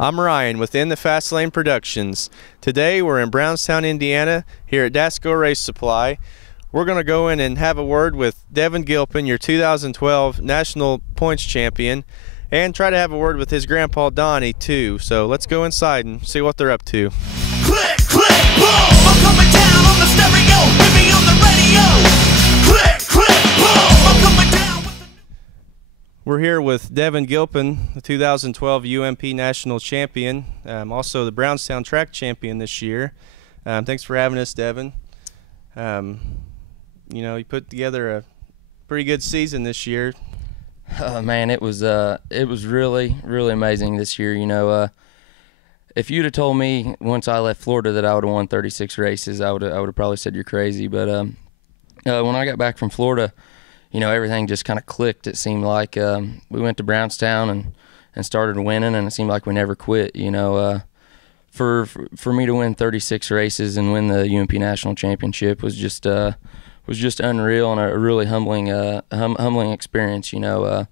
I'm Ryan with In the Fast Lane Productions. Today we're in Brownstown, Indiana, here at Dasco Race Supply. We're going to go in and have a word with Devin Gilpin, your 2012 National Points Champion, and try to have a word with his grandpa Donnie too. So let's go inside and see what they're up to. Click, click, boom! I'm coming down on the stereo, hit me on the radio. Click, click, boom! I'm coming down with the... We're here with Devin Gilpin, the 2012 UMP National Champion, also the Brownstown Track Champion this year. Thanks for having us, Devin. You know, you put together a pretty good season this year. Man, it was really amazing this year. You know, if you'd have told me once I left Florida that I would have won 36 races, I would have probably said you're crazy. But when I got back from Florida, you know, everything just kind of clicked. It seemed like we went to Brownstown and started winning, and it seemed like we never quit. You know, for me to win 36 races and win the UMP National Championship was just unreal and a really humbling experience. You know,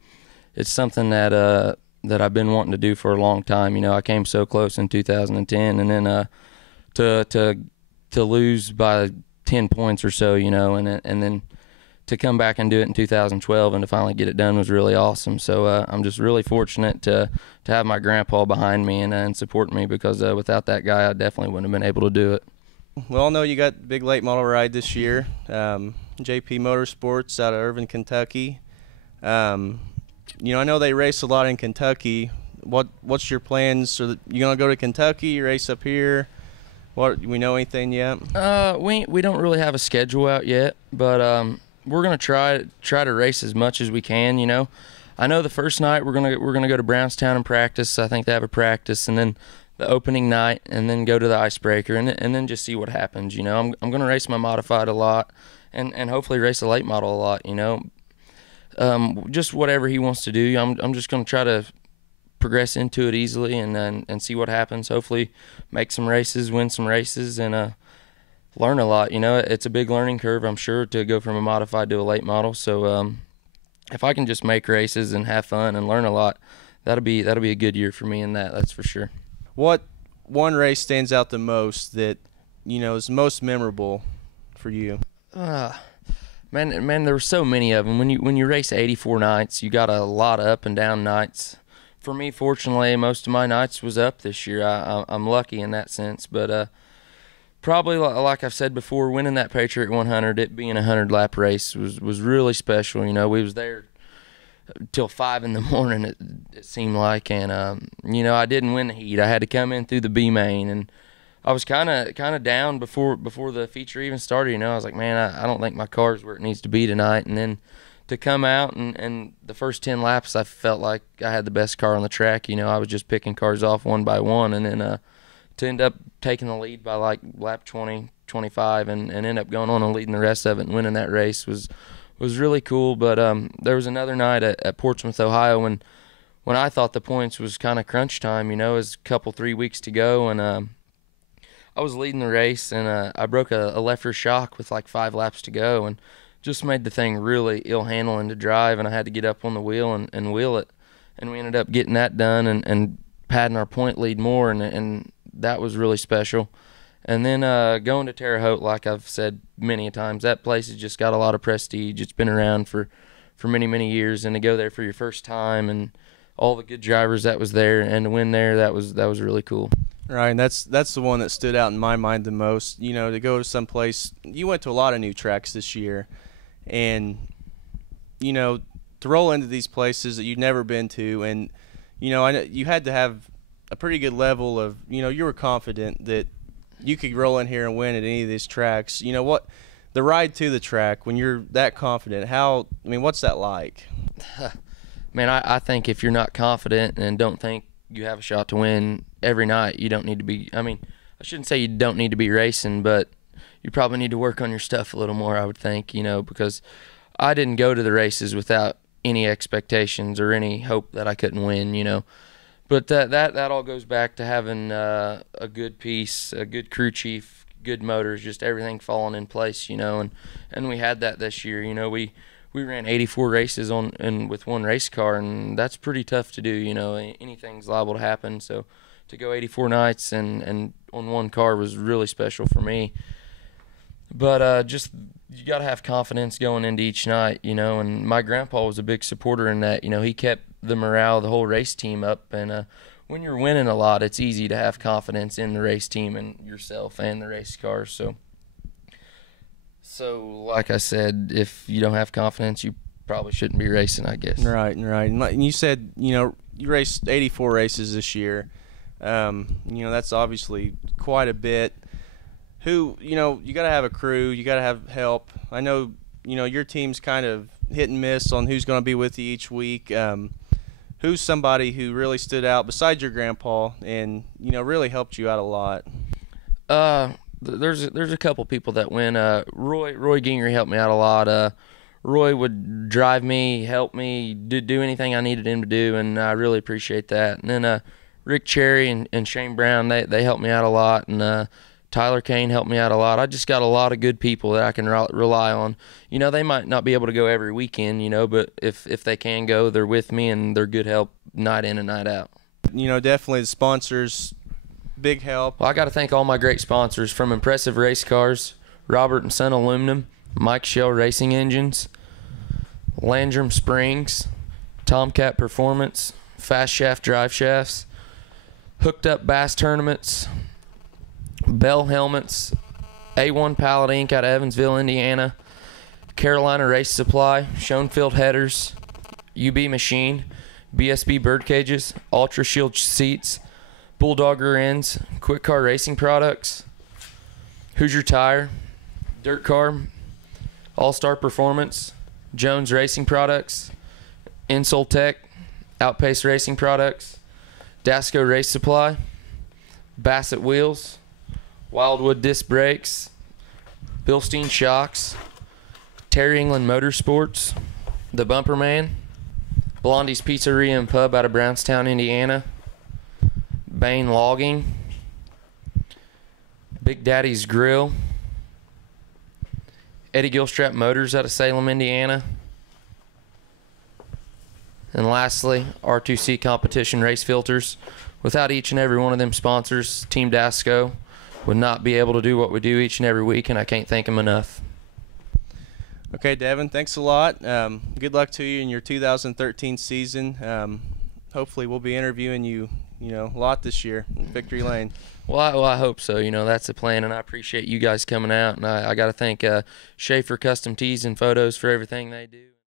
it's something that I've been wanting to do for a long time. You know, I came so close in 2010, and then to lose by 10 points or so. You know, and then to come back and do it in 2012 and to finally get it done was really awesome. So I'm just really fortunate to have my grandpa behind me and support me, because without that guy, I definitely wouldn't have been able to do it. We all know you got big late model ride this year, JP Motorsports out of Irvine, Kentucky. You know, I know they race a lot in Kentucky. What's your plans? So you gonna go to Kentucky, race up here? What, we know anything yet? We don't really have a schedule out yet, but we're gonna try to race as much as we can. You know, I know the first night we're gonna go to Brownstown and practice. I think they have a practice, and then the opening night, and then go to the icebreaker, and then just see what happens. You know, I'm gonna race my modified a lot, and hopefully race a late model a lot. You know, just whatever he wants to do. I'm just gonna try to progress into it easily, and see what happens. Hopefully, make some races, win some races, and learn a lot. You know, it's a big learning curve, I'm sure, to go from a modified to a late model. So if I can just make races and have fun and learn a lot, that'll be a good year for me in that's for sure. What one race stands out the most that, you know, is most memorable for you? Man, there were so many of them. When you race 84 nights, you got a lot of up and down nights. For me, fortunately, most of my nights was up this year. I'm lucky in that sense, but probably, like I've said before, winning that Patriot 100, it being a 100-lap race was really special. You know, we was there till 5 in the morning, it seemed like, and you know, I didn't win the heat. I had to come in through the B main, and I was kind of down before the feature even started. You know, I was like, man, I don't think my car's where it needs to be tonight. And then to come out and the first 10 laps, I felt like I had the best car on the track. You know, I was just picking cars off one by one, and then to end up taking the lead by like lap 20, 25, and end up going on and leading the rest of it and winning that race was really cool. But there was another night at Portsmouth, Ohio, when I thought the points was kind of crunch time. You know, it was a 3 weeks to go, and I was leading the race, and I broke a left rear shock with like 5 laps to go, and just made the thing really ill handling to drive, and I had to get up on the wheel and wheel it, and we ended up getting that done and padding our point lead more, and that was really special. And then going to Terre Haute, like I've said many times, that place has just got a lot of prestige. It's been around for many years, and to go there for your first time and all the good drivers that was there and to win there, that was really cool. Right, and that's the one that stood out in my mind the most. You know, to go to some place, you went to a lot of new tracks this year, and you know, to roll into these places that you've never been to, and you know, I know you had to have a pretty good level of, you know, you were confident that you could roll in here and win at any of these tracks. You know, what the ride to the track, when you're that confident, what's that like? Man, I think if you're not confident and don't think you have a shot to win every night, you don't need to be, I shouldn't say you don't need to be racing, but you probably need to work on your stuff a little more, I would think, you know, because I didn't go to the races without any expectations or any hope that I couldn't win, you know. But that all goes back to having a good piece, a good crew chief, good motors, just everything falling in place, you know. And we had that this year. You know, we ran 84 races with one race car, and that's pretty tough to do. You know, anything's liable to happen. So to go 84 nights and on one car was really special for me. But just you got to have confidence going into each night, you know, and my grandpa was a big supporter in that. You know, he kept the morale of the whole race team up, and when you're winning a lot, it's easy to have confidence in the race team and yourself and the race car. So like I said, if you don't have confidence, you probably shouldn't be racing, I guess. Right. And you said, you know, you raced 84 races this year. You know, that's obviously quite a bit. You know, you got to have a crew, you got to have help. I know, you know, your team's kind of hit and miss on who's going to be with you each week. Who's somebody who really stood out besides your grandpa and, you know, really helped you out a lot? There's a couple people that win. Roy Gingery helped me out a lot. Roy would drive me, help me, do anything I needed him to do, and I really appreciate that. And then Rick Cherry and Shane Brown, they helped me out a lot, and Tyler Kane helped me out a lot. I just got a lot of good people that I can rely on. You know, they might not be able to go every weekend, you know, but if they can go, they're with me and they're good help night in and night out. You know, definitely the sponsors, big help. Well, I got to thank all my great sponsors, from Impressive Race Cars, Robert and Son Aluminum, Mike Shell Racing Engines, Landrum Springs, Tomcat Performance, Fast Shaft Drive Shafts, Hooked Up Bass Tournaments, Bell Helmets, A1 Pallet Inc. out of Evansville, Indiana, Carolina Race Supply, Schoenfield Headers, UB Machine, BSB Bird Cages, Ultra Shield Seats, Bulldog Rear Ends, Quick Car Racing Products, Hoosier Tire, Dirt Car, All-Star Performance, Jones Racing Products, Insol Tech, Outpace Racing Products, Dasco Race Supply, Bassett Wheels, Wildwood Disc Brakes, Bilstein Shocks, Terry England Motorsports, The Bumper Man, Blondie's Pizzeria and Pub out of Brownstown, Indiana, Bain Logging, Big Daddy's Grill, Eddie Gilstrap Motors out of Salem, Indiana, and lastly, R2C Competition Race Filters. Without each and every one of them sponsors, Team Dasco would not be able to do what we do each and every week, and I can't thank them enough. Okay, Devin, thanks a lot. Good luck to you in your 2013 season. Hopefully we'll be interviewing you, you know, a lot this year in Victory Lane. Well, I hope so. You know, that's the plan, and I appreciate you guys coming out, and I got to thank Schaefer Custom Tees and Photos for everything they do.